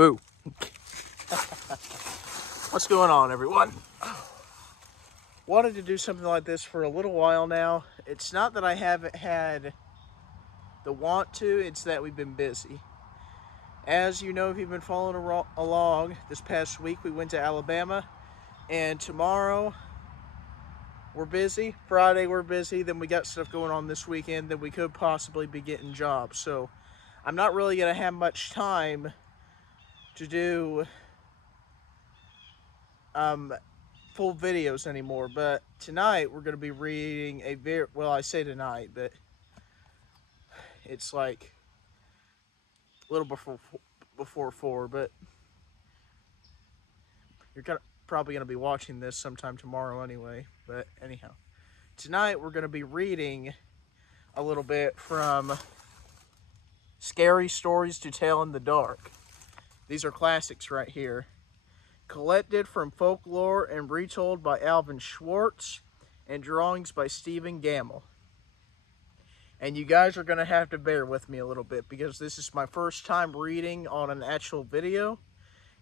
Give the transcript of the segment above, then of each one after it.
Boo. What's going on, everyone? Wanted to do something like this for a little while now. It's not that I haven't had the want to, it's that we've been busy. As you know, if you've been following along, this past week we went to Alabama, and tomorrow we're busy. Friday we're busy. Then we got stuff going on this weekend that we could possibly be getting jobs. So I'm not really going to have much time to do full videos anymore. But tonight we're going to be reading I say tonight, but it's like a little before 4, but you're probably going to be watching this sometime tomorrow anyway. But anyhow, tonight we're going to be reading a little bit from Scary Stories to Tell in the Dark. These are classics right here. Collected from folklore and retold by Alvin Schwartz, and drawings by Stephen Gamble. And you guys are going to have to bear with me a little bit because this is my first time reading on an actual video,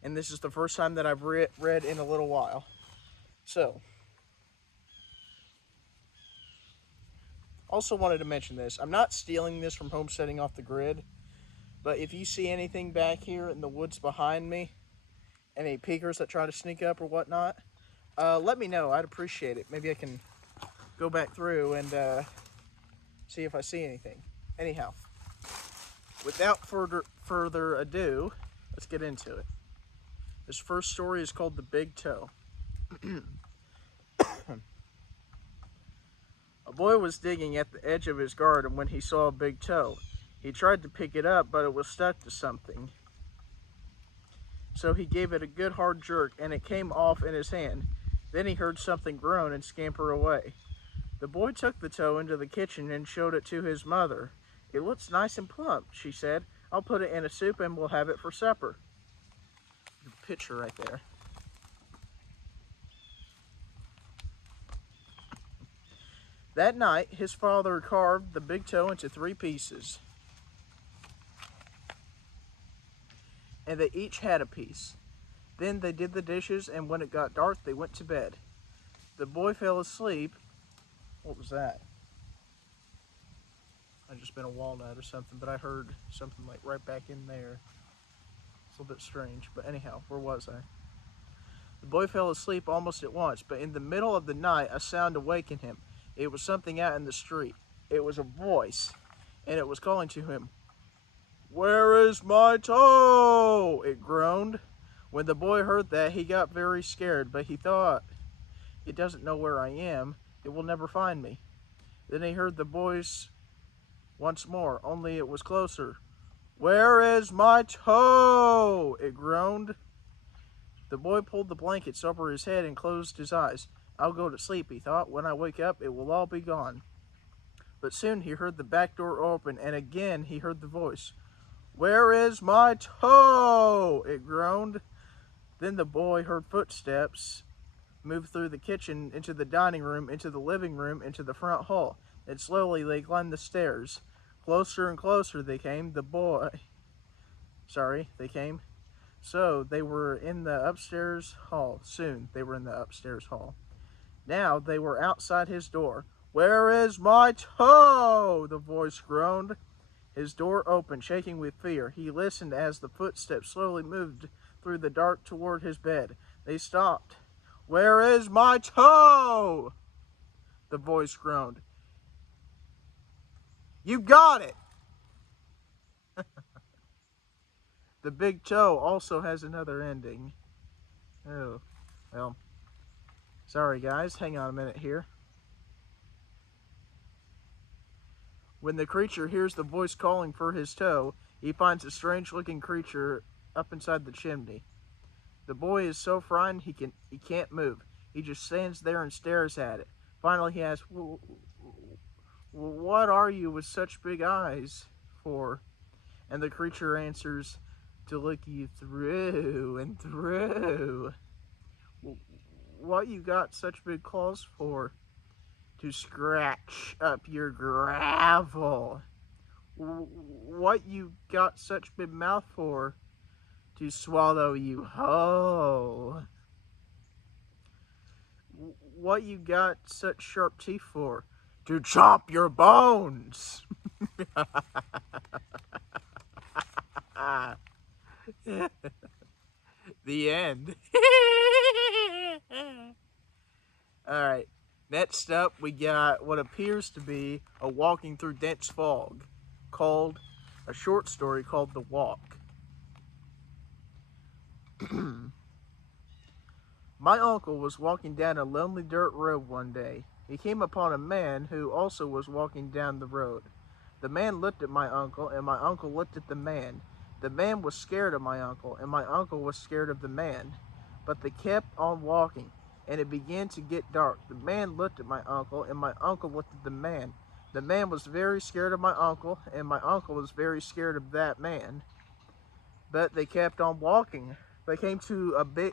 and this is the first time that I've read in a little while. So, also wanted to mention this. I'm not stealing this from Homesteading Off the Grid, but if you see anything back here in the woods behind me, any peekers that try to sneak up or whatnot, let me know. I'd appreciate it. Maybe I can go back through and see if I see anything. Anyhow, without further ado, let's get into it. This first story is called The Big Toe. A boy was digging at the edge of his garden when he saw a big toe. He tried to pick it up, but it was stuck to something. So he gave it a good hard jerk, and it came off in his hand. Then he heard something groan and scamper away. The boy took the toe into the kitchen and showed it to his mother. "It looks nice and plump," she said. "I'll put it in a soup and we'll have it for supper." The picture right there. That night, his father carved the big toe into 3 pieces, and they each had a piece. Then they did the dishes, and when it got dark, they went to bed. The boy fell asleep. What was that? Might just been a walnut or something, but I heard something like right back in there. It's a little bit strange, but anyhow, where was I? The boy fell asleep almost at once, but in the middle of the night, a sound awakened him. It was something out in the street. It was a voice, and it was calling to him. "Where is my toe?" it groaned. When the boy heard that, he got very scared, but he thought, "It doesn't know where I am. It will never find me." Then he heard the voice once more, only it was closer. "Where is my toe?" it groaned. The boy pulled the blankets over his head and closed his eyes. "I'll go to sleep," he thought. "When I wake up, it will all be gone." But soon he heard the back door open, and again he heard the voice. "Where is my toe?" it groaned. Then the boy heard footsteps move through the kitchen, into the dining room, into the living room, into the front hall. And slowly they climbed the stairs. Closer and closer they came. They came. So they were in the upstairs hall. Soon they were in the upstairs hall. Now they were outside his door. "Where is my toe?" the voice groaned. His door opened, shaking with fear. He listened as the footsteps slowly moved through the dark toward his bed. They stopped. "Where is my toe?" the voice groaned. "You got it!" The big toe also has another ending. Oh, well. Sorry guys, hang on a minute here. When the creature hears the voice calling for his toe, he finds a strange-looking creature up inside the chimney. The boy is so frightened he can't move. He just stands there and stares at it. Finally he asks, "What are you with such big eyes for?" And the creature answers, "To look you through and through." "What you got such big claws for?" "To scratch up your gravel." "What you got such big mouth for?" to swallow you whole. What you got such sharp teeth for? To chomp your bones. The end. Alright, next up we got what appears to be a walking through dense fog, called a short story called The Walk. My uncle was walking down a lonely dirt road one day. He came upon a man who also was walking down the road. The man looked at my uncle, and my uncle looked at the man. The man was scared of my uncle, and my uncle was scared of the man. But they kept on walking, and it began to get dark. The man looked at my uncle, and my uncle looked at the man. The man was very scared of my uncle, and my uncle was very scared of that man. But they kept on walking. They came to a big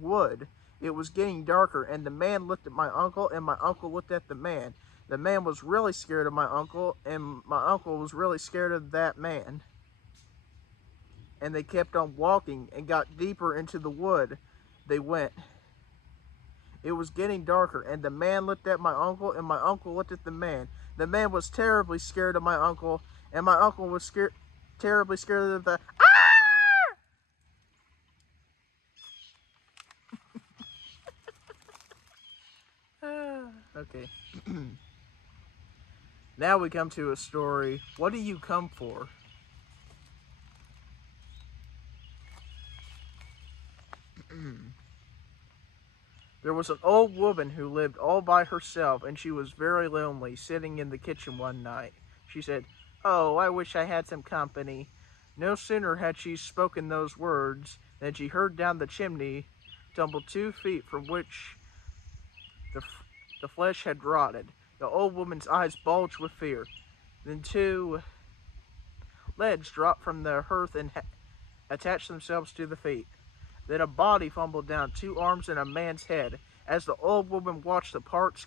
wood. It was getting darker, and the man looked at my uncle, and my uncle looked at the man. The man was really scared of my uncle, and my uncle was really scared of that man. And they kept on walking and got deeper into the wood. They went. It was getting darker, and the man looked at my uncle, and my uncle looked at the man. The man was terribly scared of my uncle, and my uncle was terribly scared of the Okay. Now we come to a story. What do you come for? There was an old woman who lived all by herself, and she was very lonely, sitting in the kitchen one night. She said, "Oh, I wish I had some company." No sooner had she spoken those words than she heard down the chimney tumble 2 feet from which the flesh had rotted. The old woman's eyes bulged with fear. Then 2 legs dropped from the hearth and attached themselves to the feet. Then a body fumbled down, 2 arms and a man's head. As the old woman watched, the parts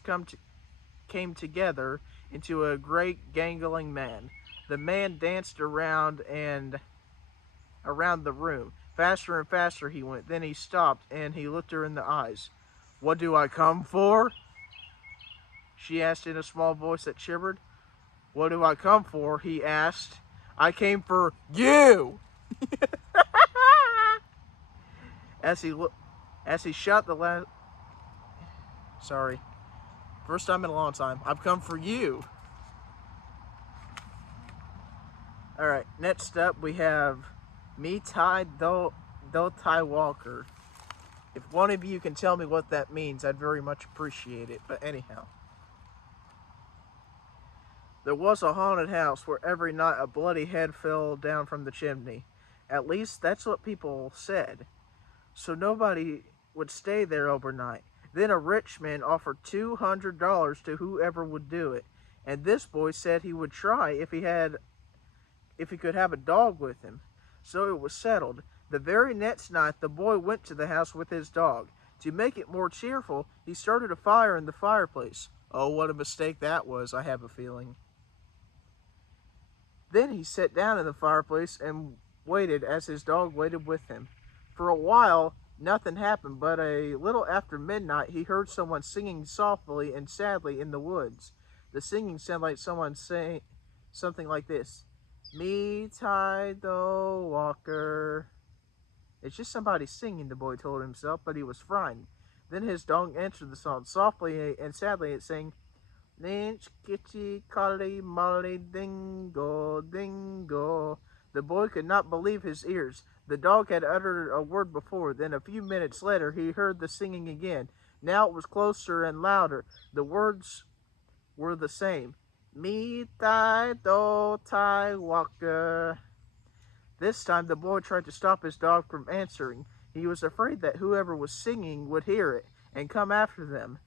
came together into a great gangling man. The man danced around the room. Faster and faster he went. Then he stopped and he looked her in the eyes. "What do I come for?" she asked in a small voice that shivered. "What do I come for?" he asked. "I came for you." As he shot the last... Sorry. First time in a long time. I've come for you. Alright, next up we have Me Tai Do Tai Walker. If one of you can tell me what that means, I'd very much appreciate it. But anyhow. There was a haunted house where every night a bloody head fell down from the chimney. At least that's what people said. So nobody would stay there overnight. Then a rich man offered $200 to whoever would do it, and this boy said he would try if he could have a dog with him. So it was settled. The very next night, the boy went to the house with his dog. To make it more cheerful, he started a fire in the fireplace. Oh, what a mistake that was, I have a feeling. Then he sat down in the fireplace and waited as his dog waited with him. For a while, nothing happened, but a little after midnight, he heard someone singing softly and sadly in the woods. The singing sounded like someone saying something like this. Me Tai Do Walker. It's just somebody singing, the boy told himself, but he was frightened. Then his dog answered the song. Softly and sadly it sang, Lynch, kitty, collie, molly, dingo, dingo. The boy could not believe his ears. The dog had uttered a word before. Then a few minutes later he heard the singing again. Now it was closer and louder. The words were the same. Me Tai Do Tai Walker. This time the boy tried to stop his dog from answering. He was afraid that whoever was singing would hear it and come after them.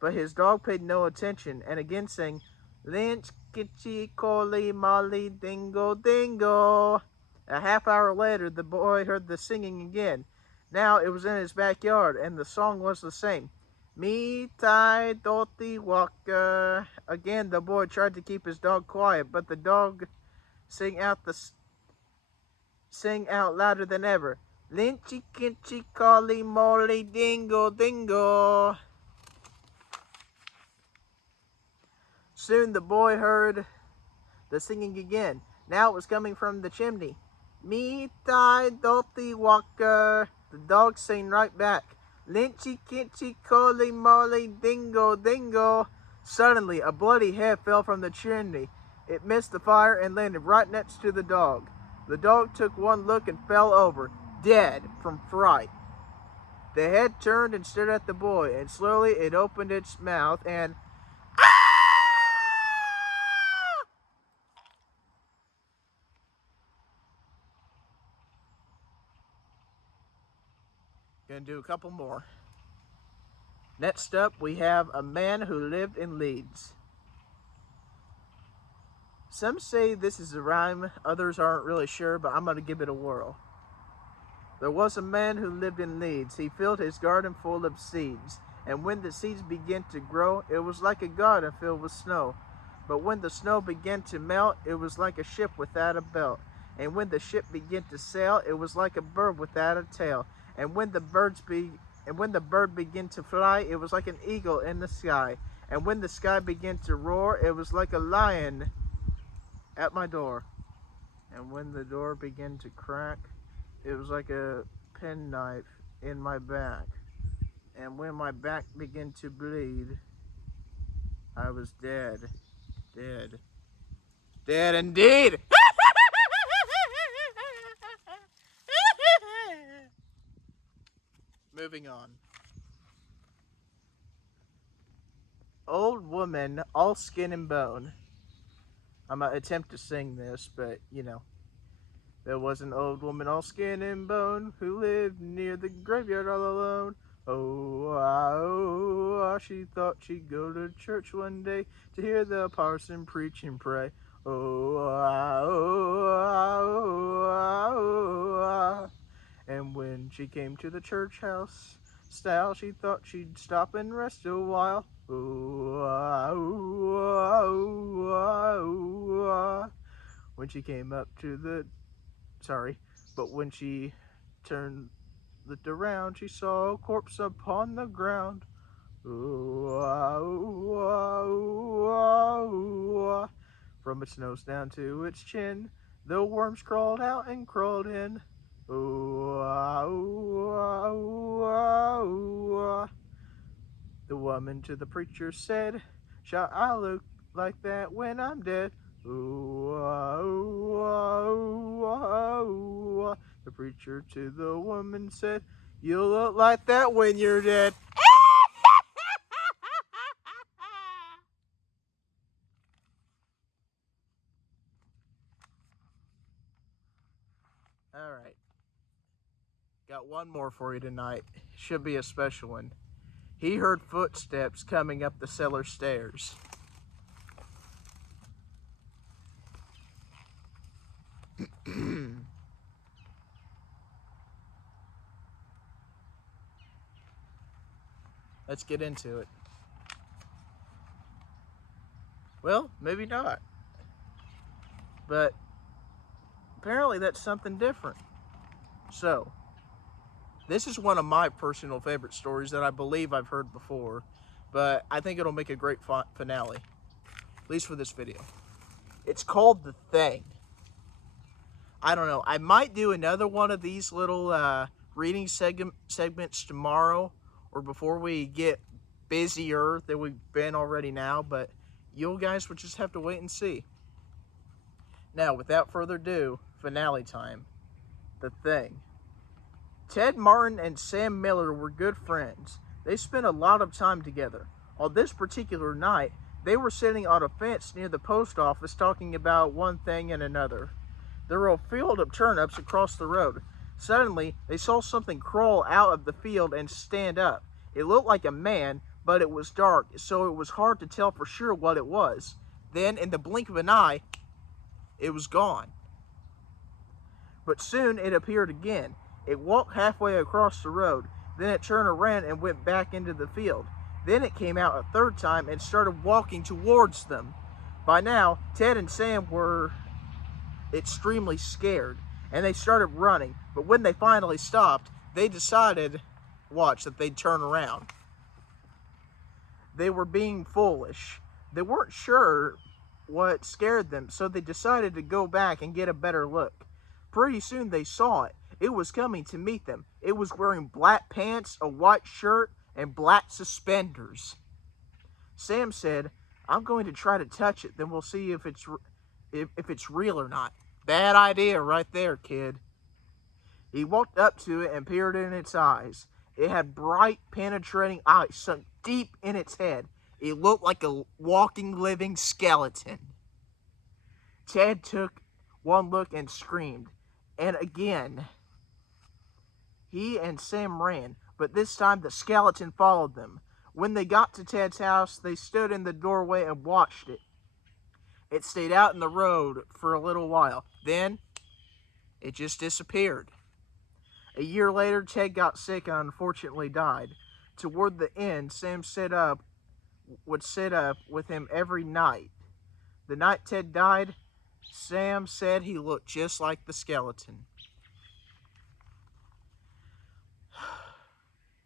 But his dog paid no attention and again sang, Lynch, kitty, collie, molly, dingo, dingo. A half hour later, the boy heard the singing again. Now it was in his backyard, and the song was the same. Me Tai Do Walker. Again, the boy tried to keep his dog quiet, but the dog sang out louder than ever. Lynchy kinchy colly molly dingle dingle. Soon the boy heard the singing again. Now it was coming from the chimney. Me die dolty walker. The dog sang right back. Lynchy kinchy colly molly dingle dingle. Suddenly a bloody head fell from the chimney. It missed the fire and landed right next to the dog. The dog took one look and fell over, dead from fright. The head turned and stared at the boy, and slowly it opened its mouth and gonna do a couple more. Next up, we have a man who lived in Leeds. Some say this is a rhyme, others aren't really sure, but I'm gonna give it a whirl. There was a man who lived in Leeds. He filled his garden full of seeds, and when the seeds began to grow, it was like a garden filled with snow. But when the snow began to melt, it was like a ship without a belt. And when the ship began to sail, it was like a bird without a tail. And when the bird began to fly, it was like an eagle in the sky. And when the sky began to roar, it was like a lion at my door. And when the door began to crack, it was like a penknife in my back. And when my back began to bleed, I was dead. Dead. Dead indeed! Moving on. Old woman, all skin and bone. I'm going to attempt to sing this, but, you know. There was an old woman, all skin and bone, who lived near the graveyard all alone. Oh, ah, oh, ah, she thought she'd go to church one day to hear the parson preach and pray. Oh, ah, oh, ah, oh, ah, oh, ah. And when she came to the church house stile, she thought she'd stop and rest a while. Oh, ah, oh, ah, oh, ah, oh, ah. When she came up to the but when she looked around, she saw a corpse upon the ground. Ooh, ah, ooh, ah, ooh, ah, ooh, ah. From its nose down to its chin, the worms crawled out and crawled in. Ooh, ah, ooh, ah, ooh, ah, ooh, ah. The woman to the preacher said, "Shall I look like that when I'm dead?" Ooh, ah, ooh, ah, ooh, ah, ooh, ah. The preacher to the woman said, "You'll look like that when you're dead." All right. Got one more for you tonight. Should be a special one. He heard footsteps coming up the cellar stairs. Let's get into it. Well, maybe not. But apparently that's something different. So, this is one of my personal favorite stories that I believe I've heard before, but I think it'll make a great finale, at least for this video. It's called The Thing. I don't know. I might do another one of these little reading segments tomorrow or before we get busier than we've been already now, but you guys would just have to wait and see. Now, without further ado, finale time. The Thing. Ted Martin and Sam Miller were good friends. They spent a lot of time together. On this particular night, they were sitting on a fence near the post office talking about one thing and another. There were a field of turnips across the road. Suddenly, they saw something crawl out of the field and stand up. It looked like a man, but it was dark, so it was hard to tell for sure what it was. Then, in the blink of an eye, it was gone. But soon it appeared again. It walked halfway across the road. Then it turned around and went back into the field. Then it came out a third time and started walking towards them. By now, Ted and Sam were extremely scared, and they started running. But when they finally stopped, they decided, watch, that they'd turn around. They were being foolish. They weren't sure what scared them, so they decided to go back and get a better look. Pretty soon they saw it. It was coming to meet them. It was wearing black pants, a white shirt, and black suspenders. Sam said, "I'm going to try to touch it, then we'll see if it's real or not." Bad idea right there, kid. He walked up to it and peered in its eyes. It had bright, penetrating eyes sunk deep in its head. It looked like a walking, living skeleton. Ted took one look and screamed. And again, he and Sam ran, but this time the skeleton followed them. When they got to Ted's house, they stood in the doorway and watched it. It stayed out in the road for a little while. Then, it just disappeared. A year later, Ted got sick and unfortunately died. Toward the end, Sam would sit up with him every night. The night Ted died, Sam said he looked just like the skeleton.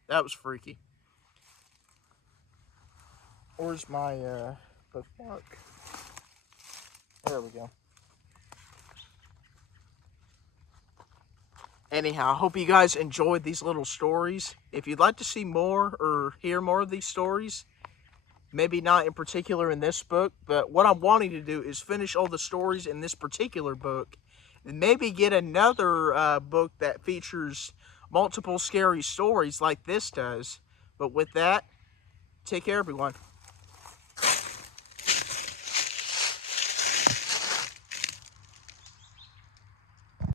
That was freaky. Where's my bookmark? There we go. Anyhow, I hope you guys enjoyed these little stories. If you'd like to see more or hear more of these stories, maybe not in particular in this book, but what I'm wanting to do is finish all the stories in this particular book and maybe get another book that features multiple scary stories like this does. But with that, take care, everyone.